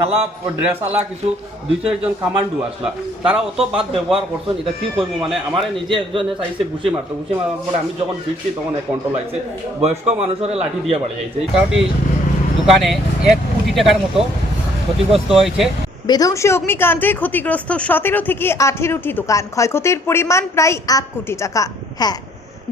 খালা ড্রেসওয়ালা কিছু 2-4 জন কামান্ডু আসলা তারা অত বাদ ব্যবহার করছেন। এটা কি কইব মানে আমার নিজে একজনে চাইছে ঘুষি মারার পরে আমি যখন ফিরছি তখন কন্ট্রোল আইছে, বয়স্ক মানুষের লাঠি দিয়ে বাড়ি যাইছে। এই কারণে দোকানে 1 কোটি টাকার মতো ক্ষতিগ্রস্ত হয়েছে। বিধ্বংসী অগ্নিকাণ্ডে ক্ষতিগ্রস্ত 17 থেকে 18টি দোকান, ক্ষয়ক্ষতির পরিমাণ প্রায় 1 কোটি টাকা। হ্যাঁ,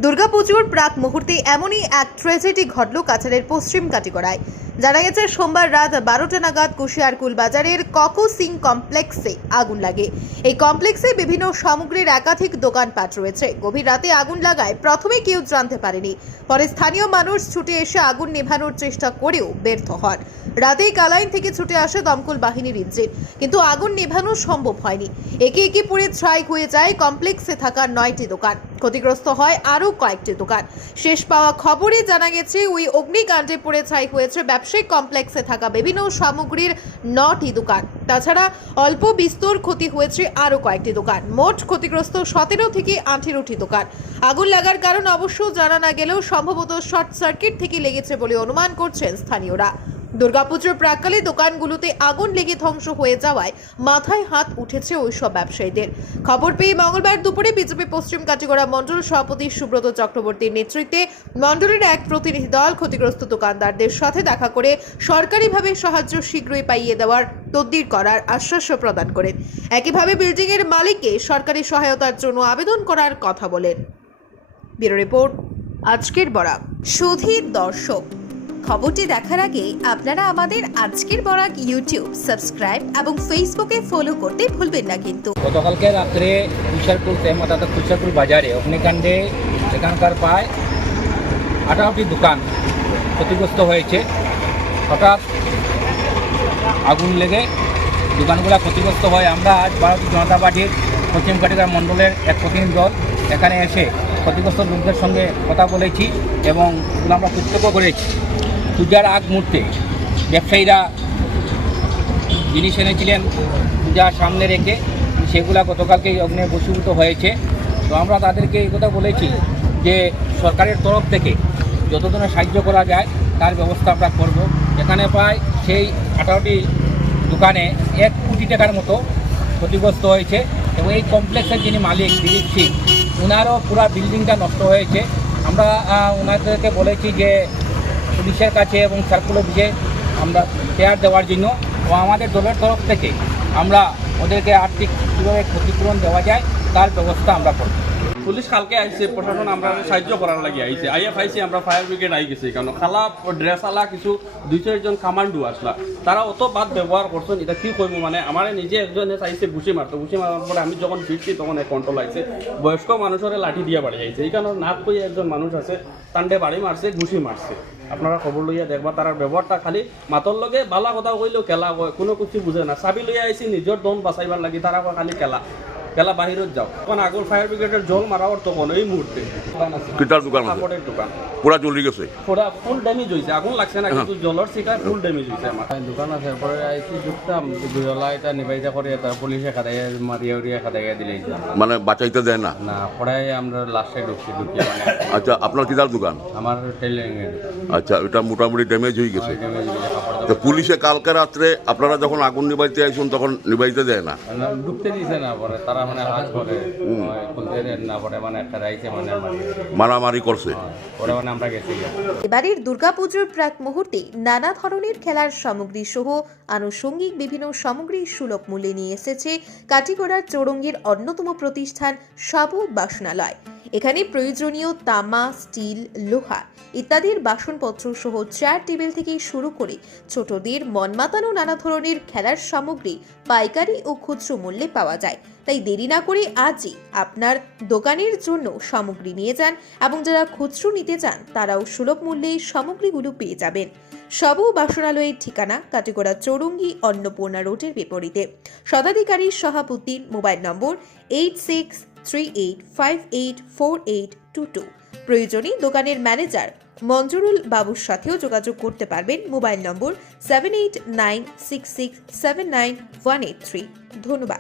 দুর্গাপুজোর প্রাক মুহূর্তে এমনই এক ট্র্যাজেডি ঘটল কাছাড়ের পশ্চিম কাটিগড়ায়। জানা গেছে সোমবার রাত 12টা নাগাদ কুশিয়ারকুল বাজারের ককো সিং কমপ্লেক্সে আগুন লাগে। এই কমপ্লেক্সে বিভিন্ন সামগ্রীর একাধিক দোকানপাট রয়েছে। গভীর রাতে আগুন লাগায় প্রথমে কেউ জানতে পারেনি, পরে স্থানীয় মানুষ ছুটে এসে আগুন নেভানোর চেষ্টা করেও ব্যর্থ হন। রাতেই কালাইন থেকে ছুটে আসে দমকল বাহিনীর ইঞ্জিন, কিন্তু আগুন নেভানো সম্ভব হয়নি। একে একে পুড়ে ছাই হয়ে যায় কমপ্লেক্সে থাকা 9টি দোকান, ক্ষতিগ্রস্ত হয় আরও কয়েকটি দোকান। শেষ পাওয়া খবরে জানা গেছে ওই অগ্নিকাণ্ডে পুড়ে ছাই হয়েছে ব্যবসায়িক কমপ্লেক্সে থাকা বিভিন্ন সামগ্রীর 9টি দোকান। তাছাড়া অল্প বিস্তর ক্ষতি হয়েছে আরও কয়েকটি দোকান। মোট ক্ষতিগ্রস্ত 17 থেকে 18টি দোকান। আগুন লাগার কারণ অবশ্য জানা না গেলেও সম্ভবত শর্ট সার্কিট থেকে লেগেছে বলে অনুমান করছেন স্থানীয়রা। দুর্গাপুজোর প্রাক্কালে দোকানগুলোতে আগুন লেগে ধ্বংস হয়ে যাওয়ায় মাথায় হাত উঠেছে ওইসব ব্যবসায়ীদের। খবর পেয়ে মঙ্গলবার দুপুরে বিজেপি পশ্চিম কাটিগড়া মণ্ডল সভাপতি সুব্রত চক্রবর্তীর নেতৃত্বে মণ্ডলের এক প্রতিনিধি দল ক্ষতিগ্রস্ত দোকানদারদের সাথে দেখা করে সরকারিভাবে সাহায্য শীঘ্রই পাইয়ে দেওয়ার তদবির করার আশ্বাস প্রদান করেন। একইভাবে বিল্ডিংয়ের মালিককে সরকারি সহায়তার জন্য আবেদন করার কথা বলেন। ব্যুরো রিপোর্ট, আজকের বরাক। সুধীর দর্শক, খবরটি দেখার আগে আপনারা আমাদের আজকের বরাক ইউটিউব সাবস্ক্রাইব এবং ফেসবুকে ফলো করতে ভুলবেন না কিন্তু। গতকালকে রাত্রে কুশিয়ারকুল বাজারে অগ্নিকাণ্ডে এখানকার প্রায় 18টি দোকান ক্ষতিগ্রস্ত হয়েছে। হঠাৎ আগুন লেগে দোকানগুলো ক্ষতিগ্রস্ত হয়। আমরা আজ ভারতীয় জনতা পার্টির পশ্চিম কাটিগড়া মণ্ডলের এক প্রতিনিধি দল এখানে এসে ক্ষতিগ্রস্ত লোকদের সঙ্গে কথা বলেছি এবং এগুলো আমরা প্রত্যক্ষ করেছি। পূজার আগ মুহূর্তে ব্যবসায়ীরা জিনিস এনেছিলেন পূজার সামনে রেখে, সেগুলো গতকালকে অগ্নে বশীভূত হয়েছে। তো আমরা তাদেরকে এই কথা বলেছি যে সরকারের তরফ থেকে যত ধরনের সাহায্য করা যায় তার ব্যবস্থা আমরা করব। এখানে প্রায় সেই 18টি দোকানে 1 কোটি টাকার মতো ক্ষতিগ্রস্ত হয়েছে এবং এই কমপ্লেক্সের যিনি মালিক দিলীপ সিং, ওনারও পুরো বিল্ডিংটা নষ্ট হয়েছে। আমরা ওনাদেরকে বলেছি যে পুলিশের কাছে এবং সার্কুল অফিসে আমরা শেয়ার দেওয়ার জন্য, ও আমাদের দলের তরফ থেকে আমরা ওদেরকে আর্থিক কীভাবে ক্ষতিপূরণ দেওয়া যায় তার ব্যবস্থা আমরা করব। পুলিশ কালকে আইছে, প্রশাসন আমরা সাহায্য করার লাগে আইছে। আইছি আমরা ফায়ার ব্রিগেড আই গেছি, কারণ খালা ড্রেসওয়ালা কিছু 2-4 জন কামান্ডু আসলা তারা অত বাদ ব্যবহার করছেন। এটা কি কইব মানে আমার নিজে একজনে চাইছে ঘুষি মারার পরে আমি যখন ফিরছি তখন কন্ট্রোল আইছে, বয়স্ক মানুষের লাঠি দিয়ে বাড়ি যাইছে। এই কারণে নাক কই একজন মানুষ আছে তান্ডে বাড়ি মারছে, ঘুষি মারছে। আপনারা খবর লইয়া দেখবা তার ব্যবহারটা খালি মাতর লগে বালা কথা কইলেও কেলা কয়, কোনো কিছু বুঝে না। চাবি লইয়া আইছি নিজের দম বাঁচাইবার লাগি, তারা খালি কেলা বাহিরত যাও। তখন আগুন ফায়ার ব্রিগেডের জল মারাবার তখন এই মুহূর্তে কাপড়ের দোকান পুরা জ্বলি গেছে, পুরা ফুল ড্যামেজ হয়েছে। আগুন লাগছে না কিন্তু জলের শিকার ফুল ড্যামেজ হয়েছে। আমার দোকান আছে, পরে আইসি ঢুকতাম দুজলা এটা নিবাইতা করে তার পুলিশে খাদাইয়া মারিয়া উড়িয়া খাদাইয়া দিলে মানে বাঁচাইতে দেয় না। না, পরে আমরা লাস্টে ঢুকছি মানে। আচ্ছা, আপনার কিতার দোকান? আমার টেইলারিং এর। আচ্ছা, এটা মোটামুটি ড্যামেজ হয়ে গেছে। তো পুলিশে কালকে রাত্রে আপনারা যখন আগুন নিবাইতে আইসুন তখন নিবাইতে দেয় না, ঢুকতে দিছে না। পরে তারা মানে হাত করে খুলতে দেন না, পরে মানে একটা রাইছে মানে মারামারি করছে। পরে মানে আমরা গেছি। এবারের দুর্গাপুজোর প্রাক মুহূর্তে নানা ধরনের খেলার সামগ্রী সহ আনুষঙ্গিক বিভিন্ন সামগ্রী সুলভ মূল্যে নিয়ে এসেছে কাটিগড়ার চৌরঙ্গীর অন্যতম প্রতিষ্ঠান সাবু বাসনালয়। এখানে প্রয়োজনীয় তামা, স্টিল, লোহা ইত্যাদির বাসনপত্র সহ চেয়ার টেবিল থেকে শুরু করে ছোটদের মন মাতানো নানা ধরনের খেলার সামগ্রী পাইকারি ও খুচরো মূল্যে পাওয়া যায়। তাই দেরি না করে আজই আপনার দোকানের জন্য সামগ্রী নিয়ে যান এবং যারা খুচরো নিতে চান তারাও সুলভ মূল্যে সামগ্রীগুলো পেয়ে যাবেন। সাবু বাসনালয়ের ঠিকানা কাটিগড়া চৌরঙ্গী অন্নপূর্ণা রোডের বিপরীতে। শতাধিকারী শাহাবুদ্দিন, মোবাইল নম্বর 8638584822। প্রয়োজনে দোকানের ম্যানেজার মঞ্জুরুল বাবুর সাথেও যোগাযোগ করতে পারবেন। মোবাইল নম্বর 7896679183। ধন্যবাদ।